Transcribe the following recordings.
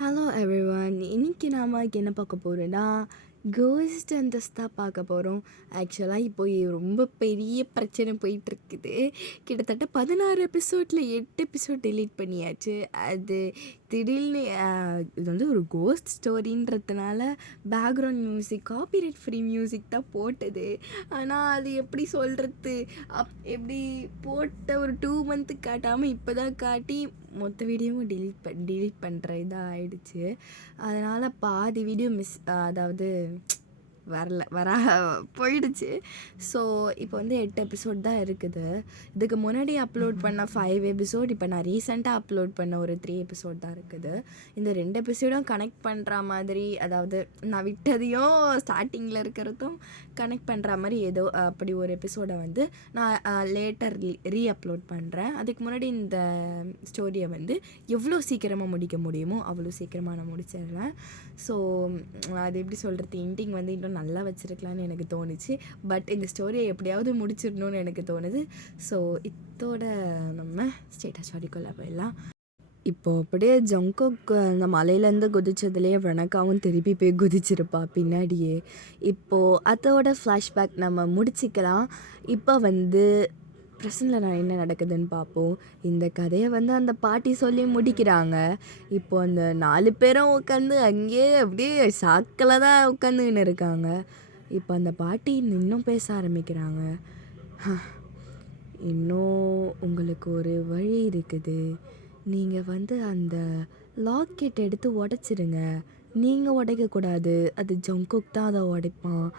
Hello everyone. இன்னைக்கு நாம என்ன பார்க்க போறோம்னா, கோஸ்ட் ஹண்டர்ஸ் தான் பார்க்க போறோம். ஆக்சுவலா இப்போ ரொம்ப பெரிய பிரச்சனை போயிட்டுருக்குது. கிட்டத்தட்ட 16 எபிசோட்ல 8 எபிசோட் டெலீட் பண்ணியாச்சு. அது திடீர்னு இது வந்து ஒரு கோஸ்ட் ஸ்டோரின்றதுனால background music, copyright free music தான் போட்டது. ஆனால் அது எப்படி சொல்கிறது, எப்படி போட்ட ஒரு 2 மந்த்துக்கு காட்டாமல் இப்போ தான் காட்டி மொத்த வீடியோவும் delete பண்ணுற இதாக ஆயிடுச்சு. அதனால் பாதி வீடியோ அதாவது போயிடுச்சு. ஸோ இப்போ வந்து 8 எபிசோட் தான் இருக்குது. இதுக்கு முன்னாடி அப்லோட் பண்ண 5 எபிசோட், இப்போ நான் ரீசெண்டாக அப்லோட் பண்ண ஒரு 3 எபிசோட் தான் இருக்குது. இந்த 2 எபிசோடும் கனெக்ட் பண்ணுற மாதிரி, அதாவது நான் விட்டதையும் ஸ்டார்டிங்கில் இருக்கிறதும் கனெக்ட் பண்ணுற மாதிரி ஏதோ அப்படி ஒரு எபிசோடை வந்து நான் லேட்டர் அப்லோட் பண்ணுறேன். அதுக்கு முன்னாடி இந்த ஸ்டோரியை வந்து எவ்வளோ சீக்கிரமாக முடிக்க முடியுமோ அவ்வளோ சீக்கிரமாக நான் முடிச்சிடுறேன். ஸோ அது எப்படி சொல்கிறது, எண்டிங் வந்து இன்னும் நல்லா வச்சுருக்கலான்னு எனக்கு தோணுச்சு. பட் இந்த ஸ்டோரியை எப்படியாவது முடிச்சிடணும்னு எனக்கு தோணுது. ஸோ இதோட நம்ம ஸ்டேட்டஸ் ஸ்டோரிக்குள்ளே போயிடலாம். இப்போது அப்படியே ஜங்கோக் அந்த மலையிலேருந்து குதிச்சதுலேயே வணக்காவும் திருப்பி போய் குதிச்சிருப்பா பின்னாடியே. இப்போது அதோட ஃப்ளாஷ்பேக் நம்ம முடிச்சிக்கலாம். இப்போ வந்து ப்ரெசண்டில் நான் என்ன நடக்குதுன்னு பார்ப்போம். இந்த கதையை வந்து அந்த பாட்டி சொல்லி முடிக்கிறாங்க. இப்போது அந்த 4 பேரும் உட்காந்து அங்கேயே அப்படியே சாக்கில் தான் உட்காந்துக்கின்னு இருக்காங்க. இப்போ அந்த பாட்டி இன்னும் பேச ஆரம்பிக்கிறாங்க. இன்னும் உங்களுக்கு ஒரு வழி இருக்குது. நீங்கள் வந்து அந்த லாக்கெட் எடுத்து உடச்சிருங்க. நீங்கள் உடைக்கக்கூடாது, அது ஜங்கோக் தான் அதை உடைப்பான்.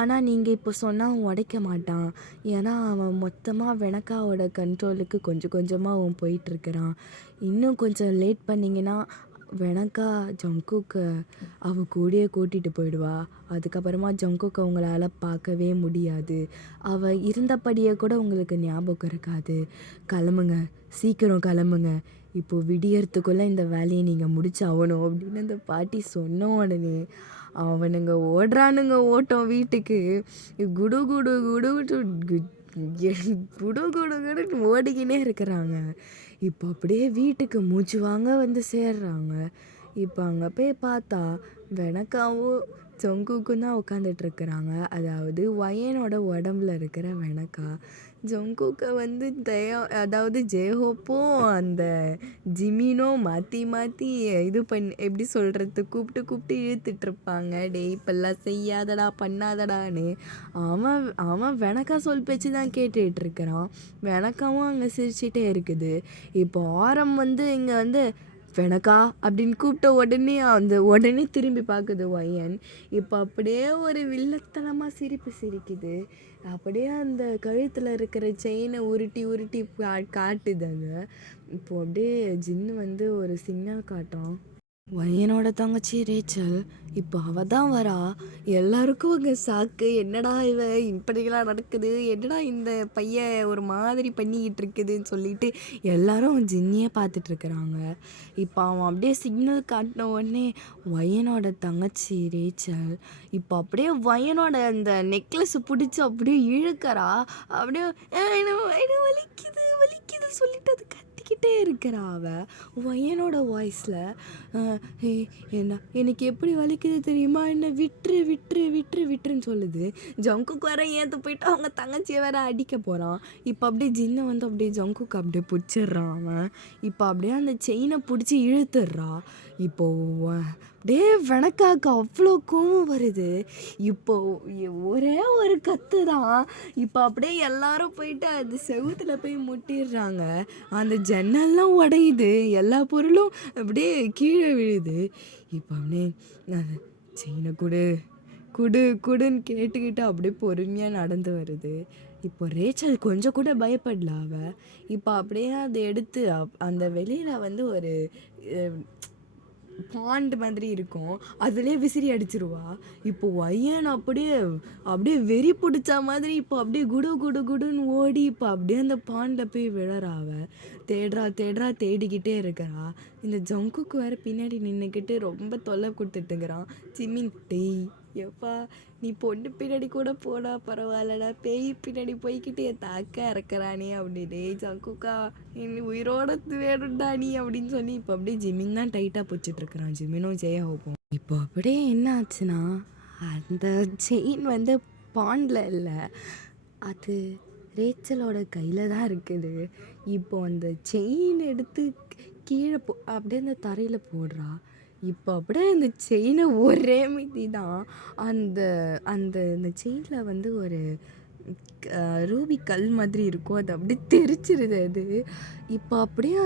ஆனால் நீங்கள் இப்போ சொன்னால் அவன் உடைக்க மாட்டான். ஏன்னா அவன் மொத்தமாக வெனக்காவோட கண்ட்ரோலுக்கு கொஞ்சம் கொஞ்சமாக அவன் போயிட்டுருக்கிறான். இன்னும் கொஞ்சம் லேட் பண்ணிங்கன்னா வெனக்கா ஜங்கோக்கை அவள் கூடயே கூட்டிகிட்டு போயிடுவா. அதுக்கப்புறமா ஜங்கோக்கை உங்களால் பார்க்கவே முடியாது. அவள் இருந்தபடியே கூட உங்களுக்கு ஞாபகம் இருக்காது. கிளம்புங்க, சீக்கிரம் கிளம்புங்க. இப்போது விடியறதுக்குள்ளே இந்த வேலையை நீங்கள் முடிச்சாகணும் அப்படின்னு அந்த பாட்டி சொன்ன உடனே அவனுங்க ஓடுறானுங்க ஓட்டம் வீட்டுக்கு. குடு குடு குடு குடு குடு குடு குடுன்னு ஓடிக்கினே இருக்கிறாங்க. இப்போ அப்படியே வீட்டுக்கு மூச்சு வாங்க வந்து சேர்றாங்க. இப்போ அங்கே போய் பார்த்தா வெனக்காவும் ஜங்குக்கும் தான் உட்காந்துட்ருக்குறாங்க. அதாவது வயனோட உடம்புல இருக்கிற வெனக்கா. ஜங்குக்கை வந்து அதாவது ஜேஹோப்பும் அந்த ஜிமினும் மாற்றி மாற்றி இது எப்படி சொல்கிறது, கூப்பிட்டு இழுத்துட்ருப்பாங்க. டேய் இப்பெல்லாம் செய்யாதடா பண்ணாதடான்னு. அவன் வெனக்கா சொல் பேச்சு தான் கேட்டுட்ருக்கிறான். வெனக்காவும் அங்கே சிரிச்சிட்டே இருக்குது. இப்போ ஆரம் வந்து இங்கே வந்து வெனக்கா அப்படின்னு கூப்பிட்ட உடனே திரும்பி பார்க்குது வயன். இப்போ அப்படியே ஒரு வில்லத்தனமாக சிரிக்குது. அப்படியே அந்த கழுத்தில் இருக்கிற செயினை உருட்டி காட்டுதாங்க. இப்போது அப்படியே ஜின்னு வந்து ஒரு சிக்னல் காட்டும். வயனோட தங்கச்சி ரேச்சல் இப்போ அவள் தான் வரா. எல்லாருக்கும் அங்கே சாக்கு. என்னடா இப்படிலாம் நடக்குது, என்னடா இந்த பையன் ஒரு மாதிரி பண்ணிக்கிட்டு இருக்குதுன்னு சொல்லிட்டு எல்லாரும் ஜின்னியே பார்த்துட்ருக்குறாங்க. இப்போ அவன் அப்படியே சிக்னல் காட்டின உடனே வயனோட தங்கச்சி ரேச்சல் இப்போ அப்படியே வயனோட அந்த நெக்லஸ் பிடிச்சி அப்படியே இழுக்கிறா. அப்படியே என்ன வலிக்குது வலிக்குது சொல்லிட்டு அது கத்திக்கிட்டே இருக்கிறா. அவள் வயனோட வாய்ஸில் எனக்கு எப்படி வலிக்குது தெரியுமா, என்ன விட்டுருன்னு சொல்லுது. ஜங்குக்கு வேற ஏற்று போயிட்டு அவங்க தங்கச்சியை வேற அடிக்க போகிறான். இப்போ அப்படியே ஜின்னை வந்து அப்படியே ஜங்குக்கு அப்படியே பிடிச்சிட்றான் அவன். இப்போ அப்படியே அந்த செயினை பிடிச்சி இழுத்துடுறா. இப்போது அப்படியே வெனக்காக்கு அவ்வளோ கோவம் வருது. இப்போ ஒரே ஒரு கத்து தான். இப்போ அப்படியே எல்லாரும் போயிட்டு அது செவுத்தில் போய் முட்டிடுறாங்க. அந்த ஜன்னல்லாம் உடையுது, எல்லா பொருளும் அப்படியே கீழே விழுது. இப்போ அப்படியே செயினை குடுன்னு கேட்டுக்கிட்டு அப்படியே பொறுமையாக நடந்து வருது. இப்போ ரேச்சல் கொஞ்சம் கூட பயப்படல. அவள் இப்போ அப்படியே அதை எடுத்து அந்த வெளியில் வந்து ஒரு பாண்ட் மாதிரி இருக்கும், அதுலேயே விசிறி அடிச்சிருவா. இப்போ வயன் அப்படியே வெறி பிடிச்ச மாதிரி இப்போ அப்படியே குடுன்னு ஓடி இப்போ அப்படியே அந்த பாண்டில் போய் விழறாவ. தேடிக்கிட்டே இருக்கிறா. இந்த ஜங்குக்கு வேறு பின்னாடி நின்றுக்கிட்டு ரொம்ப தொல்லை கொடுத்துட்டுங்கிறான். ஜிமின் டேய் எப்பா நீ பொண்ணு பின்னாடி கூட போனா பரவாயில்லடா, பேய் பின்னாடி போய்க்கிட்டு என் தாக்கா இறக்குறானே அப்படின்னு. ஜங்குக்கா நீ உயிரோட வேணும்டா நீ அப்படின்னு சொல்லி இப்போ அப்படியே ஜிமின் தான் டைட்டாக பிடிச்சிட்டு இருக்கிறான். ஜிமினும் ஜெயா ஹோப்பும் இப்போ அப்படியே என்ன ஆச்சுன்னா, அந்த செயின் வந்து பாண்டில் இல்லை, அது ரேச்சலோட கையில் தான் இருக்குது. இப்போ அந்த செயின் எடுத்து கீழே அப்படியே அந்த தரையில் போடுறா. இப்போ அப்படியே அந்த செயினை ஒரே மிதி தான். அந்த அந்த இந்த செயினில் வந்து ஒரு ரூபி கல் மாதிரி இருக்கும், அது அப்படியே தெரிச்சிருது அது. இப்போ அப்படியே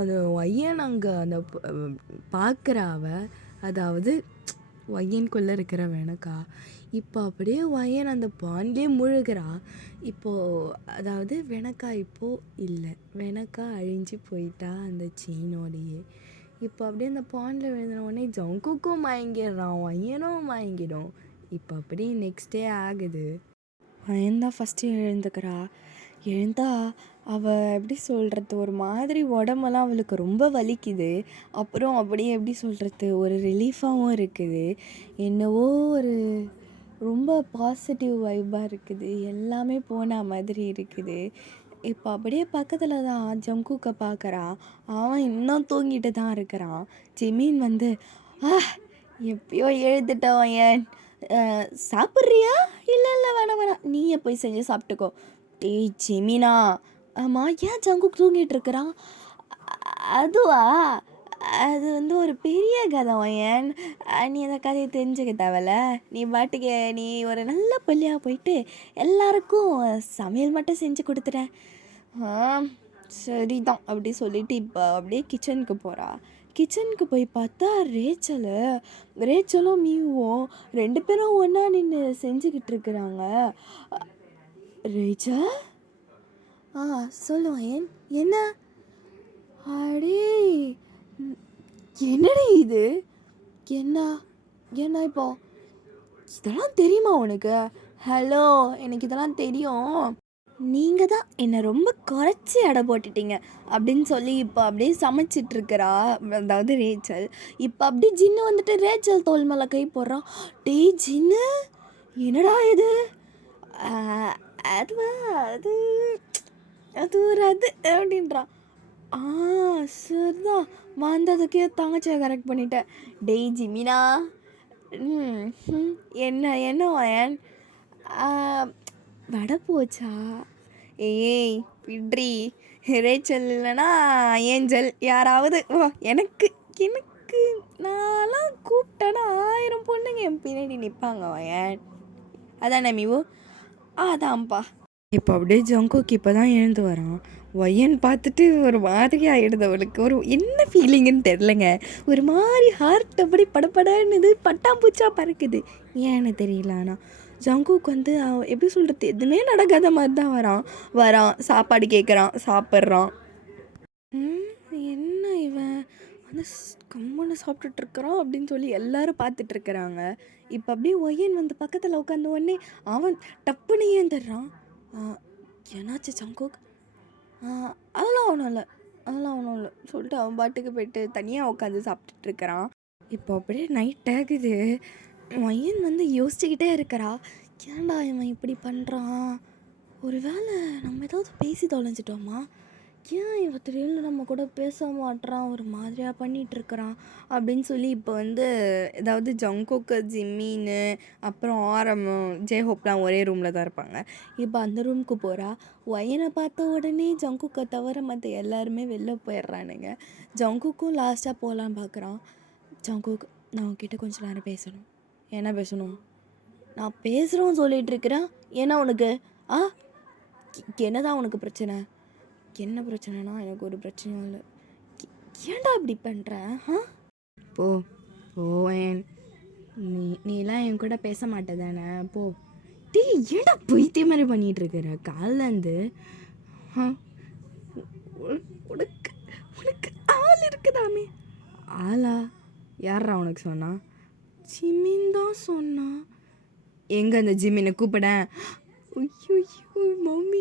அந்த ஒய்யன் அங்கே அந்த பார்க்குறாவ, அதாவது ஒய்யனுக்குள்ளே இருக்கிற வெனக்கா. இப்போ அப்படியே ஒய்யன் அந்த பாண்டிலே முழுகிறா. இப்போது அதாவது வெனக்கா இப்போது இல்லை, வெனக்கா அழிஞ்சு போயிட்டா அந்த செயினோடையே. இப்போ அப்படியே அந்த பாண்டில் விழுந்தின உடனே ஜங்குக்கும் மயங்கிடுறான், ஒய்யனும் மயங்கிடும். இப்போ அப்படியே நெக்ஸ்ட் டே ஆகுது. ஒய்யன் ஃபஸ்ட்டு எழுந்துக்கிறா. எழுந்தா அவள் எப்படி சொல்கிறது, ஒரு மாதிரி உடம்பெல்லாம் அவளுக்கு ரொம்ப வலிக்குது. அப்புறம் அப்படியே எப்படி சொல்கிறது, ஒரு ரிலீஃபாகவும் இருக்குது. என்னவோ ஒரு ரொம்ப பாசிட்டிவ் வைப்பாக இருக்குது, எல்லாமே போன மாதிரி இருக்குது. இப்போ அப்படியே பக்கத்தில் தான் ஜங்குக்கை பார்க்குறா. அவன் இன்னும் தூங்கிட்டு தான் இருக்கிறான். ஜிமின் வந்து எப்பயோ எழுந்துட்டவன், ஏன் சாப்பிட்றியா? இல்லை இல்லை வேணாம் வேணாம், நீயே போய் செஞ்சு சாப்பிட்டுக்கோ. டேய் ஜிமினா, ஆமாம் ஏன் ஜங்குக் தூங்கிட்டு இருக்கிறான்? அதுவா, அது வந்து ஒரு பெரிய கதை ஏன், நீ அந்த கதையை தெரிஞ்சுக்க தேவையில்ல. நீ பாட்டுக்கு நீ ஒரு நல்ல பிள்ளையாக போயிட்டு எல்லாருக்கும் சமையல் மட்டும் செஞ்சு கொடுத்துட்டேன். சரிதான் அப்படி சொல்லிட்டு இப்போ அப்படியே கிச்சனுக்கு போகிறா. கிச்சனுக்கு போய் பார்த்தா ரேச்சலும் மீவும் 2 பேரும் ஒன்றா நின்று செஞ்சுக்கிட்டு இருக்கிறாங்க. ரேச்சல், சொல்லுவேன் என்ன? அடே என்னடி இது? என்ன இப்போ இதெல்லாம் தெரியுமா உனக்கு? ஹலோ, எனக்கு இதெல்லாம் தெரியும். நீங்கள் தான் என்னை ரொம்ப குறைச்சி எடை போட்டுட்டீங்க அப்படின்னு சொல்லி இப்போ அப்படியே சமைச்சிட்ருக்கிறா, அதாவது ரேச்சல். இப்போ அப்படியே ஜின்னு வந்துட்டு ரேச்சல் தோல் மேலே கை போடுறான். டேய் ஜின்னு, என்னடா இது? அதுவா, அது ஒரு அது அப்படின்றான். சரிதான், வந்ததுக்கே தங்கச்சியை கரெக்ட் பண்ணிட்டேன். டேய் ஜிமினா, என்ன வயன் வடை போச்சா? ஏய் விட்ரி, ரேச்சல் இல்லைனா ஏஞ்சல் யாராவது எனக்கு நான்லாம் கூப்பிட்டேன்னா 1000 பொண்ணுங்க என் பின்னாடி நிற்பாங்க வயன். அதானே மீவு? அதான்ப்பா. இப்போ அப்படியே ஜங்குக் இப்போ தான் எழுந்து வரான். ஒய்யன் பார்த்துட்டு ஒரு மாதிரி ஆகிடுது அவளுக்கு. ஒரு என்ன ஃபீலிங்குன்னு தெரிலங்க, ஒரு மாதிரி ஹார்ட் அப்படி படப்படன்னுது, பட்டாம்பூச்சா பறக்குது. ஏன்னு தெரியல. ஆனால் ஜங்குக் வந்து எப்படி சொல்கிறது, எதுவுமே நடக்காத மாதிரி தான் வரான் சாப்பாடு கேட்குறான், சாப்பிட்றான். என்ன இவன் வந்து கம்முன்னு சாப்பிட்டுட்ருக்குறான் அப்படின்னு சொல்லி எல்லோரும் பார்த்துட்ருக்குறாங்க. இப்போ அப்படியே ஒய்யன் வந்து பக்கத்தில் உட்காந்த உடனே அவன் டப்புன்னு ஏந்துடுறான். என்னாச்சு ஜங்குக்? அதெல்லாம் ஒன்றும் இல்லை சொல்லிட்டு அவன் பாட்டுக்கு போய்ட்டு தனியாக உட்காந்து சாப்பிட்டுட்ருக்கிறான். இப்போ அப்படியே நைட் ஆகுது. ஒய்யன் வந்து யோசிச்சுக்கிட்டே இருக்கிறா, ஏன்டா இவன் இப்படி பண்ணுறான்? ஒரு வேளை நம்ம ஏதாவது பேசி தொலைஞ்சிட்டோமா? ஏன் இவன் திடீர்னு நம்ம கூட பேச மாட்றான், ஒரு மாதிரியாக பண்ணிகிட்ருக்கிறான் அப்படின்னு சொல்லி இப்போ வந்து ஏதாவது ஜங்குக்கு, ஜிம்மின்னு, அப்புறம் ஆரமும் ஜேஹோப்லாம் ஒரே ரூமில் தான் இருப்பாங்க. இப்போ அந்த ரூமுக்கு போகிறா. ஒய்யனை பார்த்த உடனே ஜங்குக்கை தவிர மற்ற எல்லாருமே வெளில போயிடுறானுங்க. ஜங்குக்கும் லாஸ்ட்டாக போகலான்னு பார்க்குறான். ஜங்குக், நான் உன்கிட்ட கொஞ்சம் நேரம் பேசணும். என்ன பேசணும்? நான் பேசுகிறோன்னு சொல்லிகிட்டு இருக்கிறேன், ஏன்னா உனக்கு என்னதான் உனக்கு பிரச்சனை? என்ன பிரச்சனைனா, எனக்கு ஒரு பிரச்சனையும் இல்லை. ஏன்டா இப்படி பண்ணுற? போவேன், நீலாம் என் கூட பேச மாட்டே தானே, போ. டீ ஏன்டா பைத்திய மாதிரி பண்ணிகிட்டு இருக்கிற காலிலேருந்து? உனக்கு ஆள் இருக்குதாமே. ஆளா? யாரா உனக்கு சொன்னா? ஜிமின் தான் சொன்னா. எங்கே அந்த ஜிமினை கூப்பிடேன்? ஐயோ மம்மி,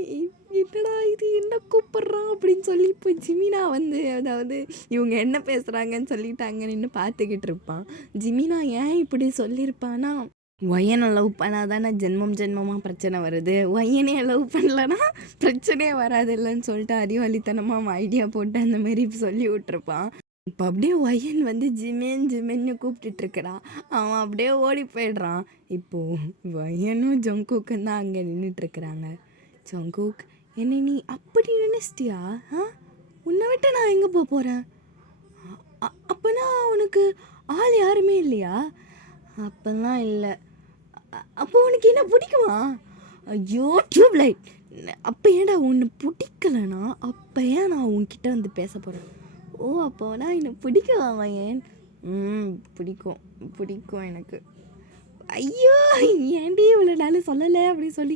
என்னடா இது என்ன கூப்பிட்றான் அப்படின்னு சொல்லி இப்போ ஜிமினா வந்து அதாவது இவங்க என்ன பேசுகிறாங்கன்னு சொல்லிட்டாங்க நின்று பார்த்துக்கிட்டு இருப்பான். ஜிமினா ஏன் இப்படி சொல்லியிருப்பானா, ஒய்யனை லவ் பண்ணாதானே ஜென்மம் ஜென்மமாக பிரச்சனை வருது, ஒய்யனே லவ் பண்ணலன்னா பிரச்சனையே வராது இல்லைன்னு சொல்லிட்டு அறிவாளித்தனமாக அவன் ஐடியா போட்டு அந்த மாரி சொல்லி விட்டுருப்பான். இப்போ அப்படியே ஒய்யன் வந்து ஜிமின் ஜிமின்னு கூப்பிட்டுட்டு இருக்கிறான். அவன் அப்படியே ஓடி போயிடுறான். இப்போது ஒய்யனும் ஜங்குக்கும் தான் அங்கே நின்றுட்டுருக்குறாங்க. ஜங்குக், என்னை நீ அப்படி நினைச்சிட்டியா? உன்னை விட்டு நான் எங்கே போக போகிறேன்? அப்போனா உனக்கு ஆள் யாருமே இல்லையா? அப்போல்லாம் இல்லை. அப்போ உனக்கு என்ன பிடிக்குமா? ஐயோ டியூப்லைட், அப்போ ஏன்டா ஒன்று பிடிக்கலனா அப்போ ஏன் நான் உன்கிட்ட வந்து பேச போகிறேன்? ஓ அப்போனா என்னை பிடிக்குமா மையன்? பிடிக்கும் பிடிக்கும் எனக்கு. ஐயோ ஏன்டி இவ்வளோ நாள் சொல்லலை அப்படின்னு சொல்லி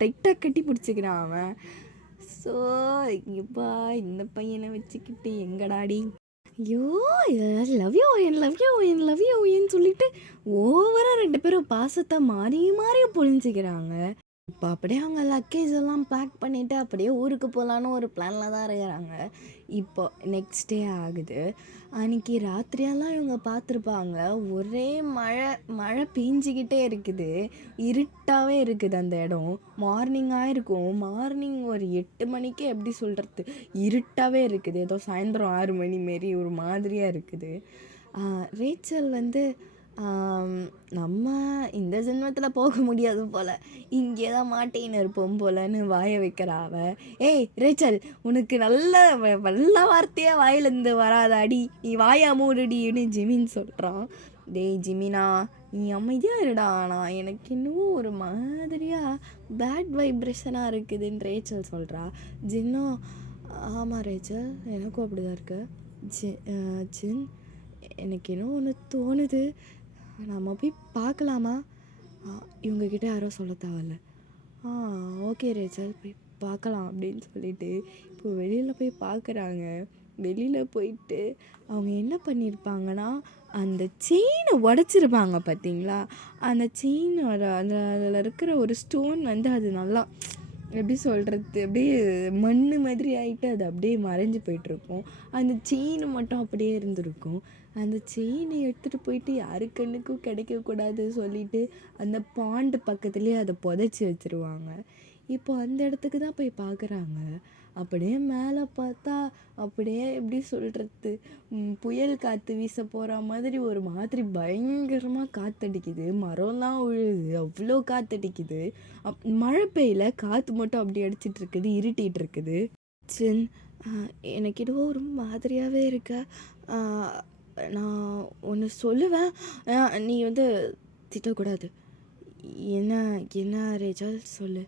டைட்டாக கட்டி பிடிச்சிக்கிறான் அவன். ஸோ இப்பா இந்த பையனை வச்சுக்கிட்டு எங்கடாடி, ஐயோ லவ் யூ ஒயன் லவ் யூ ஒயன் லவ் யூ ஒயன்னு சொல்லிட்டு ஓவராக 2 பேரும் பாசத்தை மாறி மாறி பொழிஞ்சிக்கிறாங்க. இப்போ அப்படியே அவங்க லக்கேஜ் எல்லாம் பேக் பண்ணிவிட்டு அப்படியே ஊருக்கு போகலான்னு ஒரு பிளானில் தான் இருக்கிறாங்க. இப்போ நெக்ஸ்ட் டே ஆகுது. அன்றைக்கி ராத்திரியெல்லாம் இவங்க பார்த்துருப்பாங்க, ஒரே மழை பெஞ்சிக்கிட்டே இருக்குது, இருட்டாகவே இருக்குது அந்த இடம். மார்னிங்காக இருக்கும், மார்னிங் ஒரு 8 மணிக்கே எப்படி சொல்கிறது, இருட்டாகவே இருக்குது, ஏதோ சாயந்தரம் 6 மணி மாரி ஒரு மாதிரியாக இருக்குது. ரேச்சல் வந்து நம்ம இந்த ஜென்மத்தில் போக முடியாது போல், இங்கே தான் மாட்டேன்னு இருப்போம் போலன்னு வாயை வைக்கிறா அவ. ஏய் ரேச்சல், உனக்கு நல்ல வார்த்தையாக வாயிலேருந்து வராதாடி, நீ வாயா மூடுடின்னு ஜிமின் சொல்கிறான். டேய் ஜிமினா நீ அமைதியாக இருடா, ஆனால் எனக்கு இன்னும் ஒரு மாதிரியாக பேட் வைப்ரேஷனாக இருக்குதுன்னு ரேச்சல் சொல்கிறா. ஜின்னும் ஆமாம் ரேச்சல் எனக்கும் அப்படி தான் இருக்கு. ஜின் எனக்கு இன்னும் ஒன்று தோணுது, நம்ம போய் பார்க்கலாமா? இவங்கக்கிட்ட யாரோ சொல்ல தேவையில்ல. ஓகே ரேச்சல் போய் பார்க்கலாம் அப்படின்னு சொல்லிட்டு இப்போ வெளியில் போய் பார்க்குறாங்க. வெளியில் போயிட்டு அவங்க என்ன பண்ணியிருப்பாங்கன்னா, அந்த செயினை உடச்சிருப்பாங்க பார்த்தீங்களா, அந்த செயினோட அதில் இருக்கிற ஒரு ஸ்டோன் வந்து அது நல்லா எப்படி சொல்கிறது, அப்படியே மண் மாதிரி ஆகிட்டு அது அப்படியே மறைஞ்சு போயிட்டுருக்கும். அந்த செயின் மட்டும் அப்படியே இருந்திருக்கும். அந்த செயினை எடுத்துகிட்டு போயிட்டு யாரு கண்ணுக்கும் கிடைக்கக்கூடாது சொல்லிட்டு அந்த பாண்டு பக்கத்துலேயே அதை புதைச்சி வச்சுருவாங்க. இப்போ அந்த இடத்துக்கு தான் போய் பார்க்குறாங்க. அப்படியே மேலே பார்த்தா அப்படியே எப்படி சொல்கிறது, புயல் காற்று வீச போகிற மாதிரி ஒரு மாதிரி பயங்கரமாக காற்றடிக்குது, மரம்லாம் விழுது, அவ்வளோ காற்றடிக்குது. மழை பெய்யல, காற்று மட்டும் அப்படி அடிச்சிட்டு இருக்குது, இருட்டிகிட்டு இருக்குது. சின் எனக்கு ஏதோ ஒரு மாதிரியாகவே இருக்க, நான் ஒன்று சொல்லுவேன், நீ வந்து திட்டக்கூடாது. என்ன என்ன ரேச்சல் சொல்லு.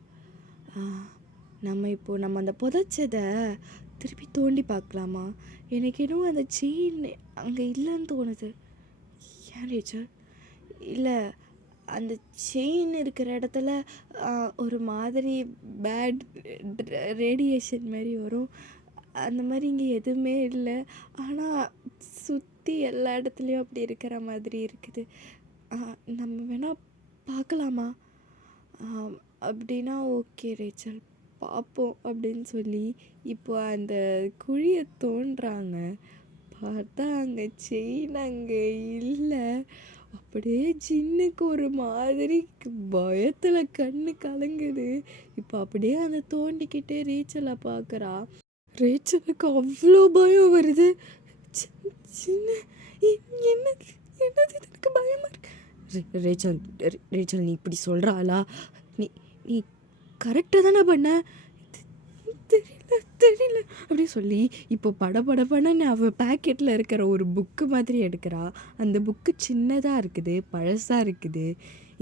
நம்ம அந்த புதைச்சதை திருப்பி தோண்டி பார்க்கலாமா? எனக்கு இன்னும் அந்த செயின் அங்கே இல்லைன்னு தோணுது. ஏன் ரேச்சல்? இல்லை, அந்த செயின் இருக்கிற இடத்துல ஒரு மாதிரி பேட் ரேடியேஷன் மாதிரி வரும், அந்த மாதிரி இங்கே எதுவுமே இல்லை. ஆனால் சுற்றி எல்லா இடத்துலையும் அப்படி இருக்கிற மாதிரி இருக்குது. நம்ம வேணால் பார்க்கலாமா? அப்படின்னா ஓகே ரேச்சல் பார்ப்போம் அப்படின்னு சொல்லி இப்போ அந்த குழியை தோன்றாங்க. பார்த்தா அங்கே செயின் அங்கே இல்லை. அப்படியே ஜின்னுக்கு ஒரு மாதிரி பயத்தில் கண்ணு கலங்குது. இப்போ அப்படியே அந்த தோண்டிக்கிட்டே ரேச்சலை பார்க்குறா. ரேச்சலுக்கு அவ்வளோ பயம் வருது. சின்ன என்னது என்னது எனக்கு பயமாக இருக்கு. ரேச்சல் நீ இப்படி சொல்கிறாளா? நீ கரெக்டாக தானே பண்ண? தெரியல அப்படி சொல்லி இப்போ படபடன்னு அவள் பேக்கெட்டில் இருக்கிற ஒரு புக்கு மாதிரி எடுக்கிறா. அந்த புக்கு சின்னதாக இருக்குது, பழசாக இருக்குது.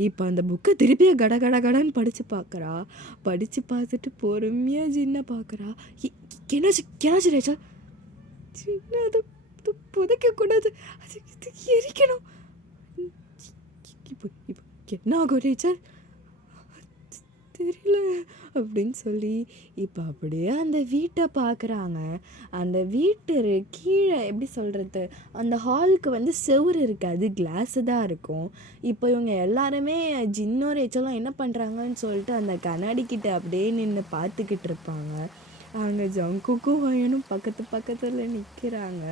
இப்போ அந்த புக்கை திருப்பியே கடன்னு படித்து பார்க்குறா. படித்து பார்த்துட்டு பொறுமையாக ஜின்ன பார்க்குறா. என்னாச்சு ரேச்சல்? சின்ன அதை புதைக்கக்கூடாது, அது எரிக்கணும். இப்போ என்ன ஆகும் ரேச்சல்? தெரியல அப்படின்னு சொல்லி இப்போ அப்படியே அந்த வீட்டை பார்க்குறாங்க. அந்த வீட்டு கீழே எப்படி சொல்கிறது, அந்த ஹாலுக்கு வந்து செவுரு இருக்காது, கிளாஸு தான் இருக்கும். இப்போ இவங்க எல்லாருமே ஜின்னோ ரேச்சலும் என்ன பண்ணுறாங்கன்னு சொல்லிட்டு அந்த கண்ணாடி கிட்ட அப்படியே நின்று பார்த்துக்கிட்டு இருப்பாங்க. அங்கே ஜங்குக்கும் வயனும் பக்கத்து பக்கத்தில் நிற்கிறாங்க.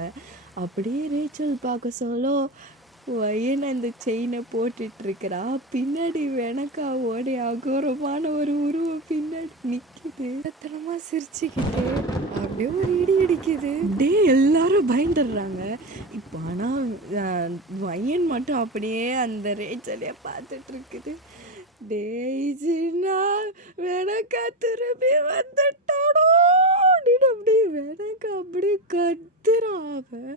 அப்படியே ரேச்சல் பார்க்க சொல்ல வயன் அந்த செயினை போட்டுட்ருக்கிறா. பின்னாடி வெனக்காவோட அகோரமான ஒரு உருவம் பின்னாடி நிற்கிது. பத்திரமா சிரிச்சுக்கிட்டு அப்படியே ஒரு இடி இடிக்குது. அப்படியே எல்லாரும் பயந்துடுறாங்க. இப்போ ஆனால் வயன் மட்டும் அப்படியே அந்த ரேச்சலையே பார்த்துட்டு இருக்குது. டேய் ஜின்னா, வெனக்கா திரும்பி வந்துட்டானோ அப்படின்னு அப்படியே வெனக்கா அப்படியே கத்துறான் அவன்.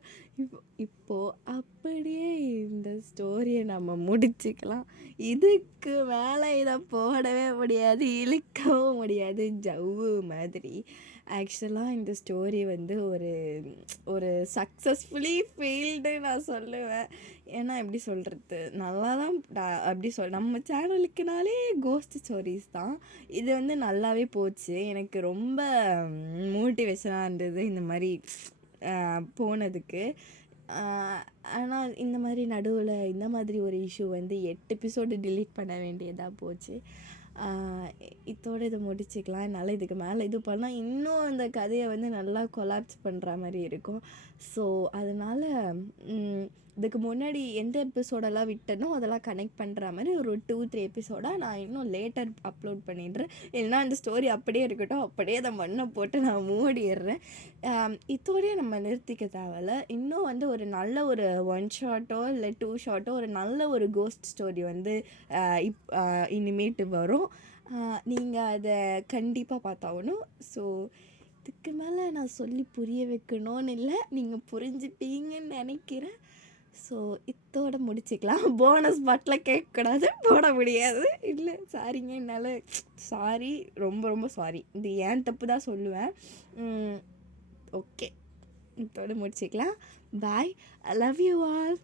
இப்போ அப்படியே இந்த ஸ்டோரியை நம்ம முடிச்சுக்கலாம். இதுக்கு மேலே இதை போடவே முடியாது, இழுக்கவும் முடியாது, ஜவ்வு மாதிரி. ஆக்சுவலாக இந்த ஸ்டோரி வந்து ஒரு ஒரு சக்ஸஸ்ஃபுல்லி ஃபெயில்டு நான் சொல்லுவேன். ஏன்னா எப்படி சொல்கிறது, நல்லா தான் அப்படி நம்ம சேனலுக்குனாலே கோஸ்ட் ஸ்டோரிஸ் தான். இது வந்து நல்லாவே போச்சு. எனக்கு ரொம்ப மோட்டிவேஷனாக இருந்தது இந்த மாதிரி போனதுக்கு. ஆனால் இந்த மாதிரி நடுவில் இந்த மாதிரி ஒரு இஷ்யூ வந்து 8 எபிசோடு டிலீட் பண்ண வேண்டியதாக போச்சு. இதோடு இதை முடிச்சுக்கலாம். என்னால் இதுக்கு மேலே இது பண்ணால் இன்னும் அந்த கதையை வந்து நல்லா கொலாப்ஸ் பண்ணுற மாதிரி இருக்கும். ஸோ அதனால் இதுக்கு முன்னாடி எந்த எபிசோடெல்லாம் விட்டனோ அதெல்லாம் கனெக்ட் பண்ணுற மாதிரி ஒரு 2-3 எபிசோடாக நான் இன்னும் லேட்டர் அப்லோட் பண்ணிடுறேன். இல்லைனா அந்த ஸ்டோரி அப்படியே இருக்கட்டும், அப்படியே அதை மண்ணை போட்டு நான் மூடிடுறேன். இதோடய நம்ம நிறுத்திக்க தேவையில்ல. இன்னும் வந்து ஒரு நல்ல ஒரு 1 ஷார்ட்டோ இல்லை 2 ஷார்ட்டோ ஒரு நல்ல ஒரு கோஸ்ட் ஸ்டோரி வந்து இனிமேட்டு வரும். நீங்கள் அதை கண்டிப்பாக பார்த்தாகணும். ஸோ இதுக்கு மேலே நான் சொல்லி புரிய வைக்கணும்னு இல்லை, நீங்கள் புரிஞ்சுப்பீங்கன்னு நினைக்கிறேன். ஸோ இதோட முடிச்சுக்கலாம். போனஸ் பாட்டில் கேட்கக்கூடாது, போட முடியாது. இல்லை சாரிங்க, என்னால் சாரி, ரொம்ப ரொம்ப சாரி. இது ஏன் தப்பு தான் சொல்லுவேன். ஓகே, இதோட முடிச்சுக்கலாம். பாய், ஐ லவ் யூ ஆல்.